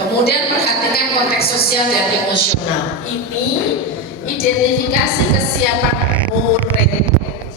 Kemudian perhatikan konteks sosial dan emosional. Ini identifikasi kesiapan murid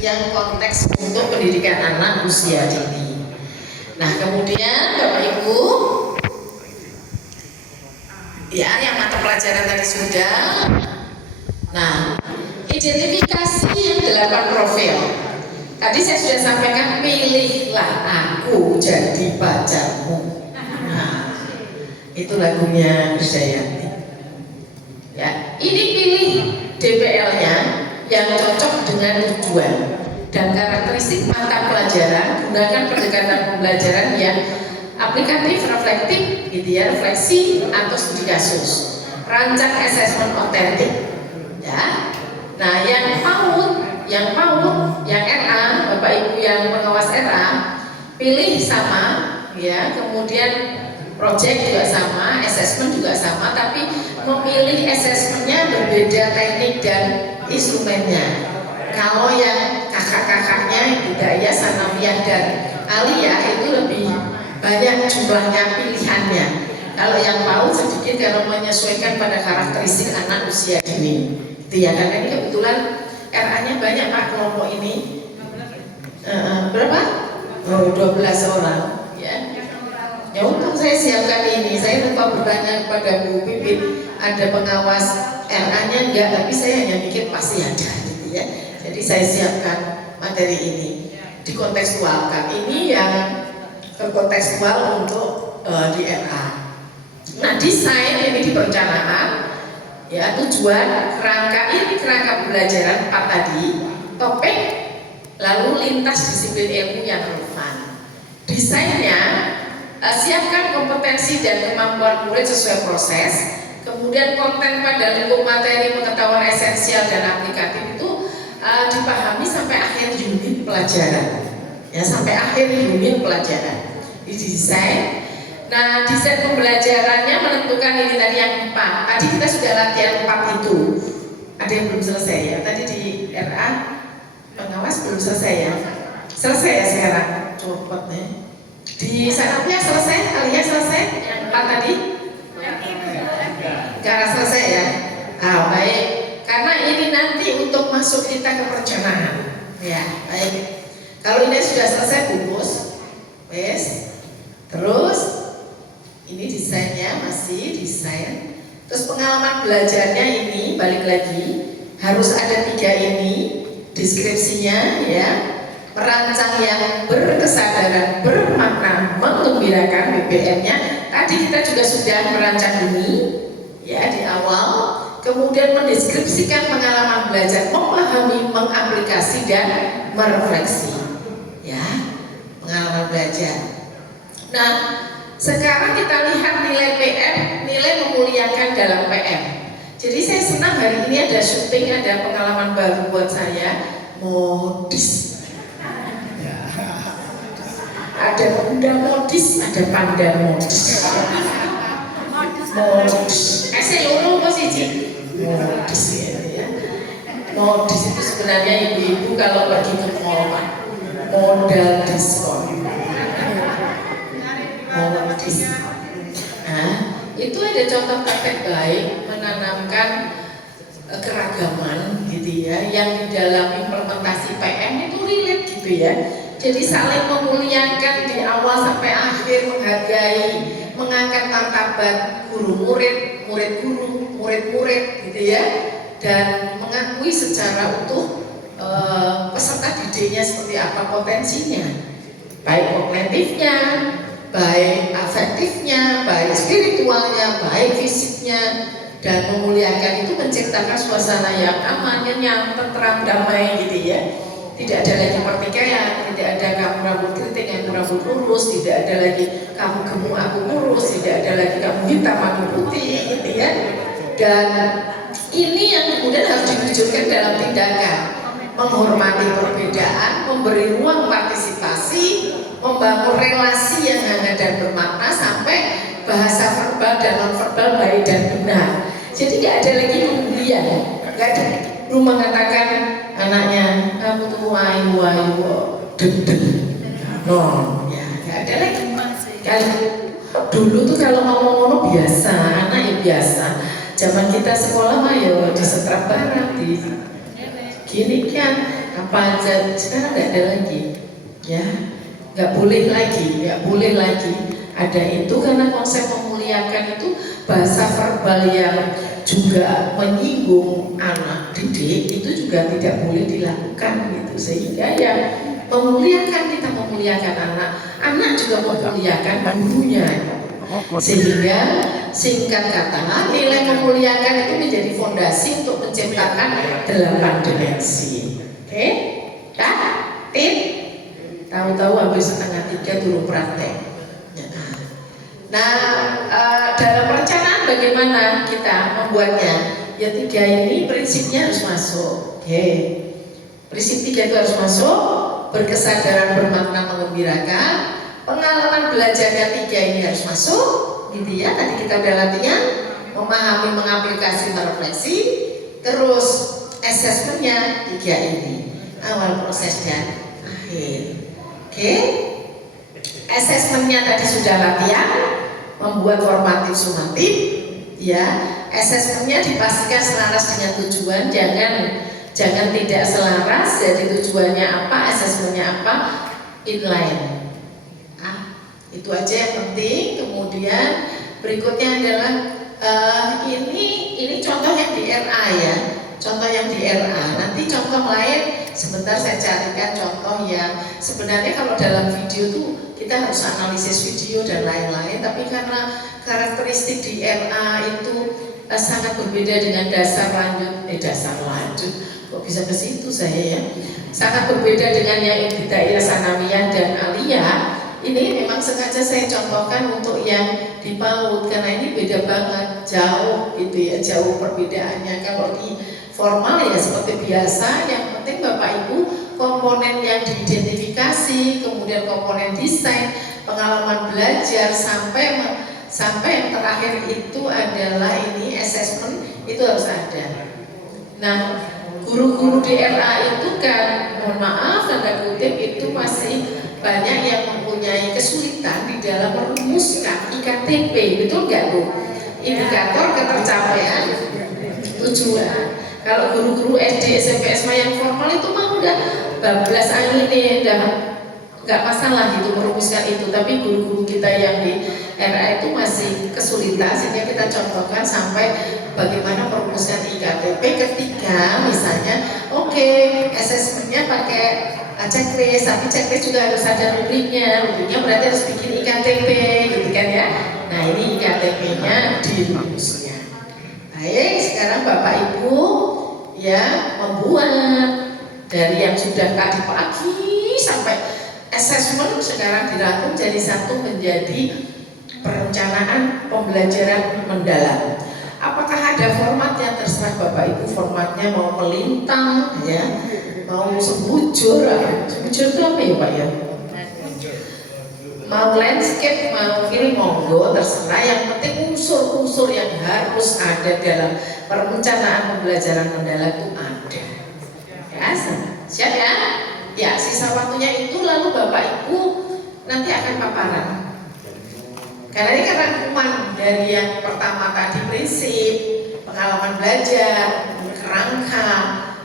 yang konteks untuk pendidikan anak usia dini. Nah, kemudian Bapak Ibu, ya yang mata pelajaran tadi sudah. Nah, identifikasi yang 8 profil. Tadi saya sudah sampaikan, pilihlah aku jadi pacarmu. Nah, itu lagunya Krisdayanti. Ya, ini pilih DPL-nya yang cocok dengan tujuan dan karakteristik mata pelajaran. Gunakan pendekatan pembelajaran yang aplikatif, reflektif, gitu ya, refleksi atau studi kasus. Rancang asesmen otentik. Ya. Nah, yang PAUD, yang RA, Bapak Ibu yang pengawas RA, pilih sama, ya. Kemudian project juga sama, assessment juga sama, tapi memilih assessmentnya berbeda teknik dan instrumennya. Kalau yang kakak-kakaknya Hidayah, Sanawiyah dan Aliyah itu lebih banyak jumlahnya pilihannya. Kalau yang PAUD sedikit karena menyesuaikan pada karakteristik anak usia dini. Itu ya, karena ini kebetulan RA-nya banyak Pak kelompok ini. Berapa? Oh, 12 orang. Ya untung saya siapkan ini. Saya lupa bertanya kepada Bu Pipit, ada pengawas RA-nya enggak, tapi saya hanya mikir pasti ada gitu ya. Jadi saya siapkan materi ini dikontekstualkan. Ini yang kontekstual untuk di RA. Nah, desain ini di perencanaan, ya, tujuan, kerangka ini kerangka pembelajaran 4 tadi, topik, lalu lintas disiplin ilmu yang relevan. Desainnya, siapkan kompetensi dan kemampuan murid sesuai proses. Kemudian konten pada lingkup materi pengetahuan esensial dan aplikatif itu dipahami sampai akhir unit pelajaran. Ya, sampai akhir unit pelajaran. Didesain. Nah, desain pembelajarannya menentukan ini tadi yang 4. Tadi kita sudah latihan 4 itu. Ada yang belum selesai ya. Tadi di RA pengawas belum selesai ya. Selesai ya sekarang. Copot ya. Di Sanawiyah selesai, Aliyah selesai, yang 4 tadi? Cara selesai ya? Baik. Karena ini nanti untuk masuk kita ke perencanaan. Ya, baik. Kalau ini sudah selesai bungkus, wes. Terus ini desainnya masih desain. Terus pengalaman belajarnya ini balik lagi harus ada 3 ini deskripsinya ya. Merancang yang berkesadaran, bermakna, menggembirakan BBM-nya. Tadi kita juga sudah merancang ini ya di awal. Kemudian mendeskripsikan pengalaman belajar, memahami, mengaplikasi dan merefleksi. Ya, pengalaman belajar. Nah, sekarang kita lihat nilai PM, nilai memuliakan dalam PM. Jadi saya senang hari ini ada syuting, ada pengalaman baru buat saya, modis. Ada bunda modis, ada panda modis. Modis. Saya lulu posisi. Modis ya. Modis itu sebenarnya ibu-ibu kalau pergi ke mall, modal diskon. Modis. Nah, itu ada contoh praktek baik menanamkan keragaman gitu ya, yang di dalam implementasi PM itu relate gitu ya. Jadi saling memuliakan di awal sampai akhir, menghargai, mengangkat martabat guru murid, murid guru, murid murid gitu ya, dan mengakui secara utuh peserta didiknya seperti apa potensinya, baik kognitifnya, baik afektifnya, baik spiritualnya, baik fisiknya, dan memuliakan itu menciptakan suasana yang aman, nyaman, tentram, damai gitu ya. Tidak ada lagi pertikaian, tidak ada kamu rambut keriting, aku rambut lurus, tidak ada lagi kamu gemuk, aku kurus, tidak ada lagi kamu hitam, aku putih, gitu ya. Dan ini yang kemudian harus diwujudkan dalam tindakan, menghormati perbedaan, memberi ruang partisipasi, membangun relasi yang hangat dan bermakna sampai bahasa verbal dan non-verbal baik dan benar. Jadi tidak ada lagi kemudian, nggak ada lu mengatakan anaknya kamu tuh wayu dendeng, no, ya nggak ada lagi. Kalau Dulu tuh kalau ngomong-ngomong biasa, anak ya biasa. Zaman kita sekolah mah ya disetrap barang, di gini kan, apa aja. Sekarang nggak ada lagi, ya, nggak boleh lagi, nggak boleh lagi. Ada itu karena konsep memuliakan itu bahasa verbal yang juga menyinggung anak didik itu juga tidak boleh dilakukan gitu, sehingga ya memuliakan, kita memuliakan anak juga memuliakan gurunya, sehingga singkat kata nilai memuliakan itu menjadi fondasi untuk menciptakan 8 dimensi. Oke? Ya? Tip? Tahu-tahu habis 2:30 turun praktek. Nah, dalam perencanaan bagaimana kita membuatnya? Ya 3 ini prinsipnya harus masuk. Oke. Prinsip 3 itu harus masuk. Berkesadaran bermakna mengembirakan. Pengalaman belajarnya 3 ini harus masuk, gitu ya. Tadi kita udah latihan. Memahami, mengaplikasi, merefleksi. Terus asesmennya 3 ini. Awal, proses, dan akhir. Oke. Asesmennya tadi sudah latihan, membuat formatif sumatif, ya. Asesmennya dipastikan selaras dengan tujuan, jangan tidak selaras. Jadi tujuannya apa, asesmennya apa, inline. Itu aja yang penting. Kemudian berikutnya adalah ini contoh yang di RA ya. Contoh yang di RA. Nanti contoh lain sebentar saya carikan contoh yang sebenarnya kalau dalam video tuh kita harus analisis video dan lain-lain, tapi karena karakteristik di RA itu sangat berbeda dengan dasar lanjut, kok bisa ke situ saya ya, sangat berbeda dengan yang ibtidaiyah, sanawiyah dan aliyah. Ini memang sengaja saya contohkan untuk yang di PAUD karena ini beda banget, jauh gitu ya, jauh perbedaannya. Kalau di formal ya seperti biasa, yang penting Bapak Ibu komponen yang diidentifikasi, kemudian komponen desain, pengalaman belajar, sampai yang terakhir itu adalah ini assessment, itu harus ada. Nah, guru-guru di RA itu kan, mohon maaf tanda kutip, itu masih banyak yang mempunyai kesulitan di dalam merumuskan IKTP, betul nggak Bu? Indikator ketercapaian tujuan. Kalau guru-guru SD, SMP, SMA yang formal itu mah udah bablas angin nih, udah nggak masalah gitu merumuskan itu. Tapi guru-guru kita yang di RA itu masih kesulitan, sehingga kita contohkan sampai bagaimana merumuskan IKTP ketika misalnya, oke, asesmennya pakai checklist, tapi checklist juga harus ada rubriknya berarti harus bikin IKTP gitu kan ya. Nah ini IKTP-nya dirumusnya. Baik, sekarang Bapak Ibu ya membuat dari yang sudah tadi pagi sampai assessment sekarang dirangkum jadi satu menjadi perencanaan pembelajaran mendalam. Apakah ada format yang terserah Bapak Ibu, formatnya mau melintang ya, mau sebujur itu apa ya Pak ya? Mau landscape, mau ini monggo terserah, yang penting unsur-unsur yang harus ada dalam perencanaan pembelajaran mendalam itu ada. Ya, siap ya? Ya, sisa waktunya itu lalu Bapak Ibu nanti akan paparan. Karena ini kan rangkuman dari yang pertama tadi, prinsip, pengalaman belajar, kerangka,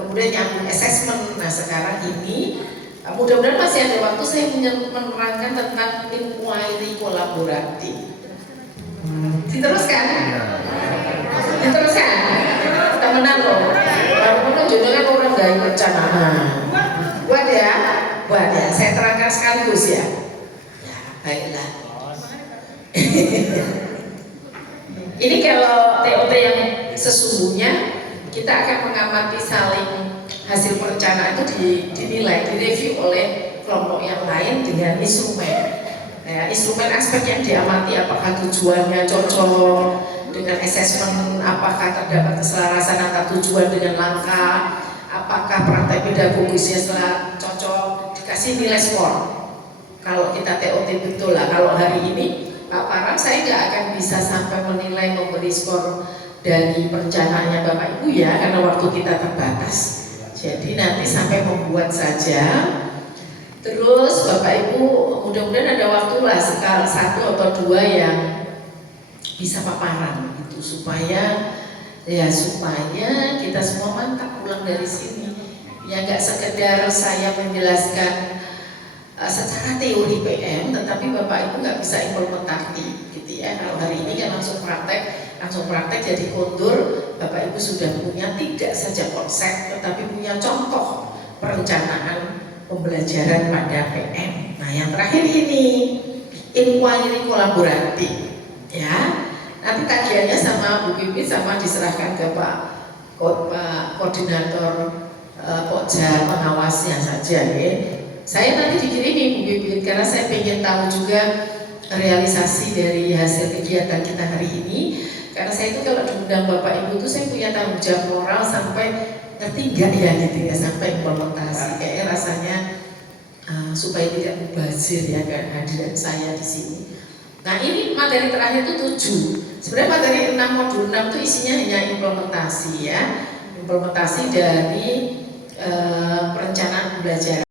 kemudian yang assessment. Nah sekarang ini mudah-mudahan masih ada waktu saya menerangkan tentang inquiry kolaboratif. Diteruskan? Diteruskan? Temenan loh. Kalau jodoh kan orang gak perencanaan. Buat ya? Buat ya. Saya terangkan sekaligus ya. Ya, baiklah. Ini kalau TOT yang sesungguhnya kita akan mengamati saling hasil perencanaan itu dinilai, direview oleh kelompok yang lain dengan instrumen. Nah, instrumen aspek yang diamati, apakah tujuannya cocok dengan assessment, apakah terdapat keselarasan antara tujuan dengan langkah, apakah praktek pedagogisnya setelah cocok, dikasih nilai skor. Kalau kita TOT betul lah, kalau hari ini paparan saya nggak akan bisa sampai menilai memberi skor dari perencanaannya Bapak Ibu ya, karena waktu kita terbatas. Jadi nanti sampai membuat saja. Terus Bapak Ibu mudah-mudahan ada waktu lah sekarang 1 atau 2 yang bisa paparan gitu supaya kita semua mantap pulang dari sini. Ya nggak sekedar saya menjelaskan secara teori PM, tetapi Bapak Ibu nggak bisa implementasi gitu ya. Kalau hari ini kan langsung praktek jadi kondur. Bapak Ibu sudah punya tidak saja konsep, tetapi punya contoh perencanaan pembelajaran pada PM. Nah yang terakhir ini inquiry kolaboratif ya. Nanti kajiannya sama Bu Pipit sama diserahkan ke Pak Koordinator Pokja pengawasnya saja ya. Saya nanti dikirimi Bu Pipit karena saya ingin tahu juga realisasi dari hasil kegiatan kita hari ini. Karena saya itu kalau diundang Bapak Ibu itu saya punya tanggung jawab moral sampai ngerti nggak ya gitu ya, sampai implementasi. Kayaknya rasanya supaya tidak mubazir ya kehadiran saya di sini. Nah ini materi terakhir itu 7. Sebenarnya materi 6 modul 6 itu isinya hanya implementasi ya, implementasi dari perencanaan pembelajaran.